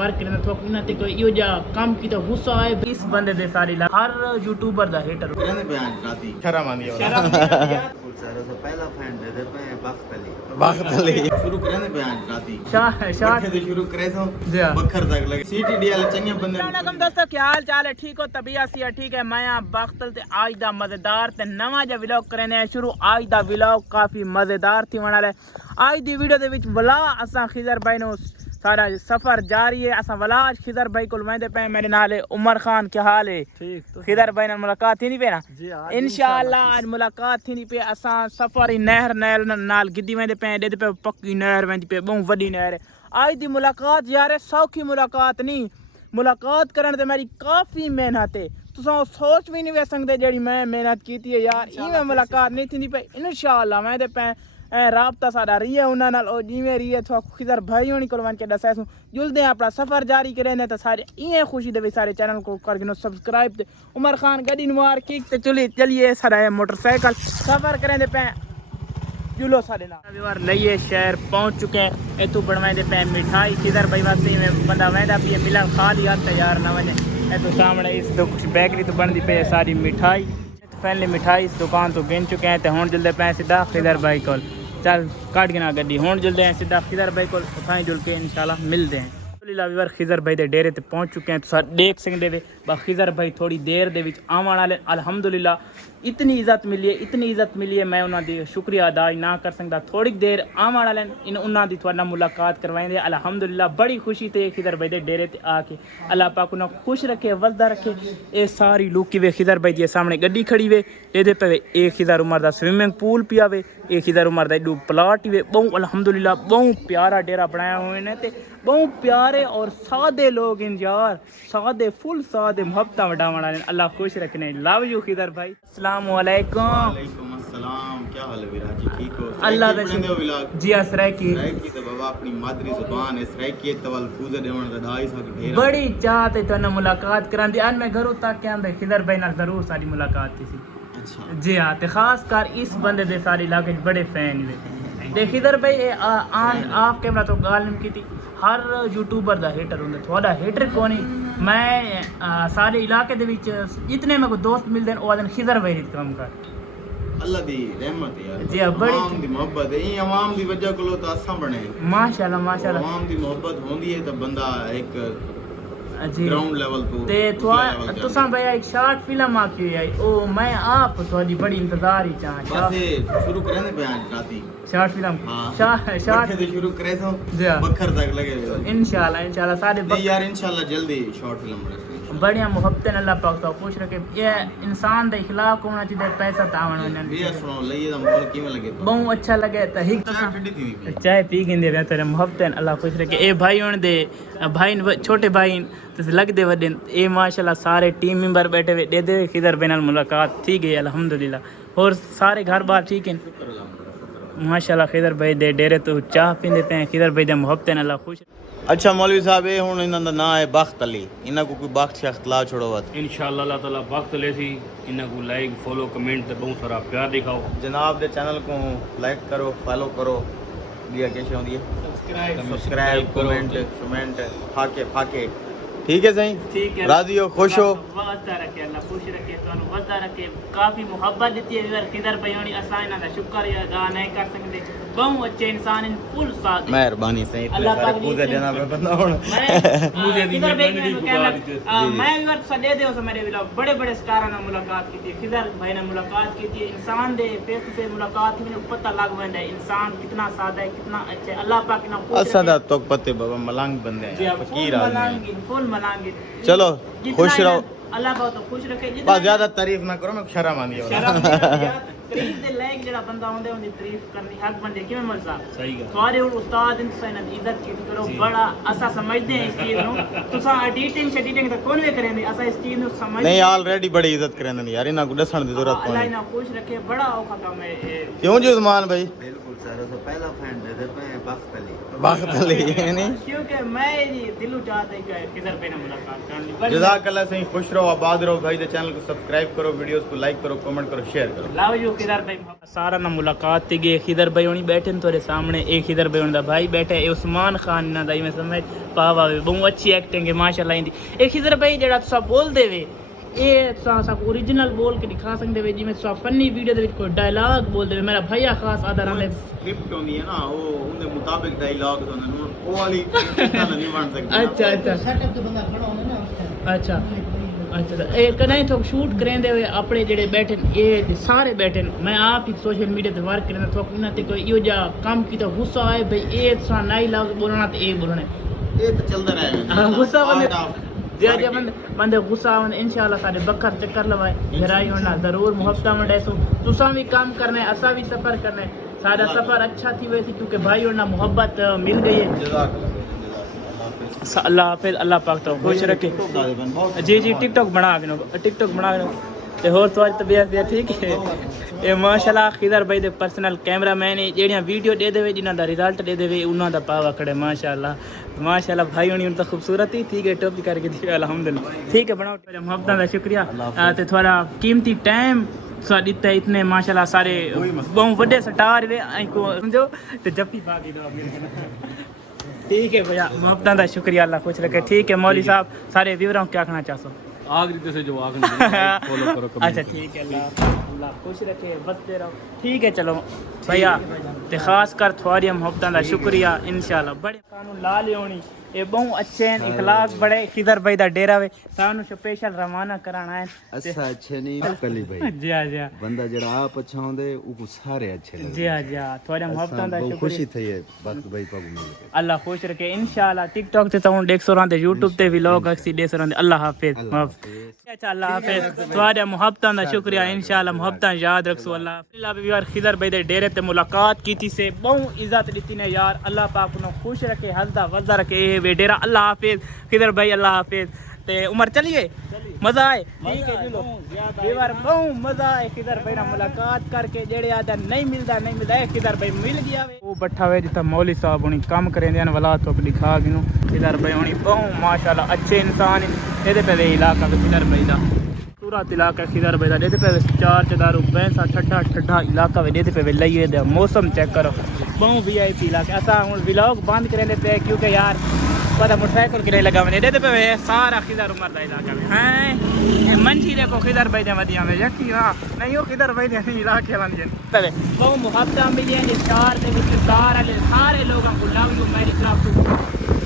market में थोक ना ते कोई यो जा काम की तो गुस्सा आए इस बंदे दे सारी हर यूट्यूबर दा हेटर कहने बयान राती शर्म आंदी है शर्म नहीं कुल सारे से पहला फैन दे पे बख्त अली शुरू करने बयान राती शाह से शुरू करे सो जी बखर तक लगे सीटीडीएल चंगे बंदे अस्सलाम दोस्तों क्या हाल चाल है ठीक हो तबीयत सी है ठीक है मैं बख्तल ते आज दा मजेदार ते नवा जा व्लॉग करने शुरू आज दा व्लॉग काफी मजेदार थी वाला आज दी वीडियो दे विच वला असा खिजर भाई नो सारा सफर जारी है असा वला खिजर भाई को वेंदे पे मेरे नाल है उमर खान क्या हाल है ठीक तो खिजर भाई नाल मुलाकात थी नहीं पे ना जी इंशाअल्लाह आज मुलाकात थी नहीं पे असा सफर नहर नहर नाल गिद्दी वेंदे पे दे पे पक्की नहर वेंदी पे बहुत वड्डी नहर है आज दी मुलाकात यार सौखी मुलाकात नहीं मुलाकात करन ते मेरी काफी मेहनत है तुसा सोच भी नहीं वे सकदे जेड़ी मैं मेहनत कीती है यार इवें मुलाकात नहीं थी पे इंशाअल्लाह मैं दे पे राबता साडा रही है उन्हां नाल और जिवें रही है थो खिजर भाई होनी कोल वन के दसैसू जुलदे अपना सफर जारी करे ने तो सारे इवें खुशी दे सारे चैनल को कर गिनो सब्सक्राइब ते उमर खान गड्डी नवार किक ते चलिए सारा मोटरसाइकिल सफर करें दे पे जुलो सारे नाल लइए शहर पहुंच चुके हैं इतू बनवाए पे मिठाई किधर भाई वास्ते में बंदा वैदा भी मिलन खा लिया तैयार ना वने तो सामने इस बेकरी तो बनती पे सारी मिठाई पहले मिठाई इस दुकान तो गिन चुके हैं तो हुण जल्दे पे सीधा खिदर भाई को चल काट गिना गड्डी हुण जल्दे हैं सीधा खिदर भाई को उठाई जुल के इंशाल्लाह मिलते हैं वीर खिजर भाई दे डेरे ते पहुंच चुके हैं तो देख सकते वे खिजर भाई थोड़ी देर दे विच आवन वाले अल्हम्दुलिल्लाह इतनी इज्जत मिली है मैं उन्हां दी शुक्रिया अदा ना कर सकता थोड़ी देर आवन वाले इन उन्हां दी थोड़ा मुलाकात करवाएंगे अल्हम्दुलिल्लाह बड़ी खुशी ते खिजर भाई दे डेरे ते आके अल्लाह पाक उन्हें खुश रखे वसदा रखे ये सारी लुकी वे खिजर भाई दी सामने गड्डी खड़ी वे ये पे एक खिजर उमर दा स्विमिंग पूल पिया वे एक खिजर उमर दा एडू प्लाट वे बहुत अल्हम्दुलिल्लाह बहुत प्यारा डेरा बनाया हुए ने ते बहुत प्यारे और सादे लोग इन यार सादे फुल सादे मोहब्बत वडावण वाले अल्लाह खुश रखने लव यू खिदर भाई अस्सलाम वालेकुम वालेकुम अस्सलाम क्या हाल है विराज जी ठीक हो अल्लाह दे बने हो व्लॉग जी असराय की तो बाबा अपनी मादरी जुबान है सराय की तवल पूजे देवण दा ढाई सा ढेर बड़ी चाहत है तो मुलाकात करांदी आज मैं घरों तक के आंदे खिदर भाई नाल जरूर सारी मुलाकात थी अच्छा जी हां ते खास कर इस बंदे दे सारी इलाके बड़े फैन ने ते खिदर भाई आप कैमरा तो गाल की थी हर यूट्यूबर दा हेटर होंदा थोड़ा हेटर कोनी मैं सारे इलाके दे विच जितने मेरे को दोस्त मिलदे ओ आदन खिदर भाई रित काम कर अल्लाह दी रहमत है यार जी बड़ी आवाम दी मोहब्बत है आवाम दी वजह कोलो तो असा बने माशाल्लाह आवाम दी मोहब्बत होंदी है तो बंदा एक जी ग्राउंड लेवल तो ते थोड़ा तुसा भाई एक शॉर्ट फिल्म आकी है ओ मैं आप थोड़ी बड़ी इंतजार ही चाह बस शुरू करने बयान राती शॉर्ट फिल्म हां शॉर्ट से शुरू करे सो जी बखर तक लगे इंशाल्लाह सारे नहीं यार इंशाल्लाह जल्दी शॉर्ट फिल्म बने बढ़िया मोहब्बत अल्लाह पाक तो खुश रखे ये इंसान दे इखलाक होना चाहिए पैसा तावन होना ये सुनो लइए दा मोल कीमे लगे बहुत अच्छा लगे त हिक ठंडी थी चाय पी गिंदे वे तेरे मोहब्बत अल्लाह खुश रखे ए भाई होने दे भाई छोटे भाई तो लग दे वडे ए माशाल्लाह सारे टीम मेंबर बैठे हुए दे खिदर भाई नाल मुलाकात थी गई अल्हम्दुलिल्लाह और सारे घर बार ठीक हैं माशाल्लाह खिदर भाई दे डेरे तो चाह पींदे पे खिदर भाई दे मोहब्बत अल्लाह खुश अच्छा मौलवी साहब ये हुन इन्हां दा नाम है बख्त अली इन्हां को कोई बख्त शख्त ला छोड़ो वत इंशाअल्लाह अल्लाह ताला बख्त लेसी इन्हां को लाइक फॉलो कमेंट ते बहुत सारा प्यार दिखाओ जनाब दे चैनल को लाइक करो फॉलो करो दिया कैसे होंदी है सब्सक्राइब कमेंट फाके ठीक है सही ठीक है राजी हो खुश हो वसदा रखे अल्लाह खुश रखे तानु वसदा रखे काफी मोहब्बत देती है इधर खिदर भाई होनी असा इना दा शुक्रिया अदा नहीं कर सकते बहुत अच्छे इंसान इन फुल साथ मेहरबानी सही इतने सारे पूजे देना पे बंदा हुन पूजे दी मेहरबानी दी बात मैं इधर सदे दे उस मेरे व्लॉग बड़े स्टार ने मुलाकात की थी खिदर भाई ने मुलाकात की थी इंसान दे फेस टू फेस मुलाकात में पता लग वंदा है इंसान कितना सादा है कितना अच्छा है अल्लाह पाक ना खुश असा दा तो पते बाबा मलंग बंदे हैं फकीर आदमी फुल मलांगे चलो खुश रहो अल्लाह पाक तो खुश रखे बस ज्यादा तारीफ ना करो मैं शर्म आंदी है तारीफ दे लायक जेड़ा बंदा होंदे उनकी तारीफ करनी हक बंदे किवें मल साहब सही गल सारे उस्ताद इंसान इज्जत की करो बड़ा असा समझदे हैं इस चीज नु तुसा एडिटिंग तो कौन वे करेंदे असा इस चीज नु समझ नहीं ऑलरेडी बड़ी इज्जत करेंदे ने यार इना को दसण दी जरूरत अल्लाह कोनी इना खुश रखे बड़ा औखा काम है क्यों जी उस्मान भाई बिल्कुल सर तो पहला फैन दे पे बख्त अली यानी क्योंकि मैं जी दिलो चाहता है कि किधर पे ना मुलाकात करनी जज़ाकल्लाह सही खुश रहो आबाद रहो भाई दे चैनल को सब्सक्राइब करो वीडियोस को लाइक करो कमेंट करो शेयर करो लाओ जो खिदर भाई सारा ना मुलाकात थी गई खिदर भाई होनी बैठे ने तेरे सामने एक खिदर भाई उनका भाई बैठा है उस्मान खान ना दाई मैं समझ पावा बहुत अच्छी एक्टिंग है माशाल्लाह इंदी एक खिदर भाई जेड़ा तुसा बोल देवे ये तुसा ओरिजिनल बोल के दिखा सकते वे जिवें तुसा फनी वीडियो दे विच कोई डायलॉग बोल देवे मेरा भैया खास आदर आंदे स्क्रिप्ट होंदी है ना वो उनके मुताबिक डायलॉग्स होंदे ने वो वाली नहीं बन सकती अच्छा अच्छा सेटअप ते बंदा खड़ा होना ना अच्छा अच्छा ए कने तो शूट करेंदे हुए अपने जेड़े बैठे ये सारे बैठे मैं आप ही सोशल मीडिया ते वर्क करना तो ना ते कोई यो जा काम की तो गुस्सा आए भाई ए सा नहीं लाग बोलना ते ए बोलना ये तो चलता रहेगा गुस्सा बंदे जे बंदे गुस्सा आवन इंशाल्लाह सारे बकर चक्कर लवाए लड़ाई होना जरूर मोहब्बत में ऐसो तुसा भी काम करना है असा भी सफर करना है सारा सफर अच्छा थी वैसी क्योंकि भाई होना मोहब्बत मिल गई है अल्लाह हाफिज अल्लाह पाक तो खुश रखे जी जी टिकटॉक बना ते होर तुम्हारी तबीयत ठीक है ये माशाल्लाह खिदर भाई दे पर्सनल कैमरामैन है जेड़ियां वीडियो दे देवे जिन्हां दा रिजल्ट दे देवे उन्हां दा पावा खड़े माशाल्लाह भाई होनी उन तो खूबसूरत ही ठीक है टॉप करके दी अल्हम्दुलिल्लाह ठीक है बनाओ तेरे मोहब्बत दा शुक्रिया ते थोड़ा कीमती टाइम सा दिता है इतने माशाल्लाह सारे बहुत बड़े स्टार वे को समझो ते जप्पी बागी दो ठीक है भैया मोहब्बत दा शुक्रिया अल्लाह खुश रखे ठीक है मौली साहब सारे व्यूअरों को क्या कहना चाहते हो आखिरी से जो आखिरी फॉलो करो अच्छा ठीक है अल्लाह खुश रखे बसते रहो ठीक है चलो भैया ते खास कर थोड़ी मोहब्बत दा शुक्रिया इंशाल्लाह बड़े कानून ला ले होनी ये बहुत अच्छे हैं इखलाक बड़े खिदर भाई दा डेरा वे सानू स्पेशल रवाना कराना है अच्छा अच्छे नहीं कली भाई जी हां जी हां बंदा जरा आप अच्छा होंदे उको सारे अच्छे लगदे जी हां जी हां थोड़ा मोहब्बत दा बहुत शुक्रिया खुशी थई है बात भाई पागु मिल के अल्लाह खुश रखे इंशाल्लाह टिकटॉक ते तो देख सो रहे यूट्यूब ते भी लोग अक्सी देख रहे अल्लाह हाफिज अच्छा अल्लाह हाफिज थोड़ा मोहब्बत दा शुक्रिया इंशाल्लाह मोहब्बत याद रखो अल्लाह भी यार खिदर भाई दे डेरे ते मुलाकात की थी से बहुत इज्जत दी ने यार अल्लाह पाक नो खुश रखे हंसदा वजदा रखे वे डेरा अल्लाह हाफिज खिदर भाई अल्लाह हाफिज ते उमर चलिए मजा आए ठीक है चलो ये बार बहुत मजा आए खिदर भाई ना मुलाकात करके जेड़े आदा नहीं मिलदा खिदर भाई मिल गया वो बैठा हुए जिता मौली साहब हुनी काम करेंदे न वला तो दिखा गिनो खिदर भाई हुनी बहुत माशाल्लाह अच्छे इंसान है एदे पे इलाका खिदर भाई दा पूरा इलाका खिदर भाई दा एदे पे चार चदारू बैंसा ठड्डा इलाका वे एदे पे लइए दे मौसम चेक करो बहुत वीआईपी इलाका ऐसा हुन व्लॉग बंद करेंदे पे क्योंकि यार पता मोटरसाइकिल किराए लगा मैंने दे पे सारा खिदर उमर दा इलाका में हैं मंजी देखो खिदर भाई दे मदिया में यकी हां नहीं हो खिदर भाई दे इलाके वाले तबे बहुत मोहब्बत मिली है चार दे विच सारे लोगों को लव यू मेरी तरफ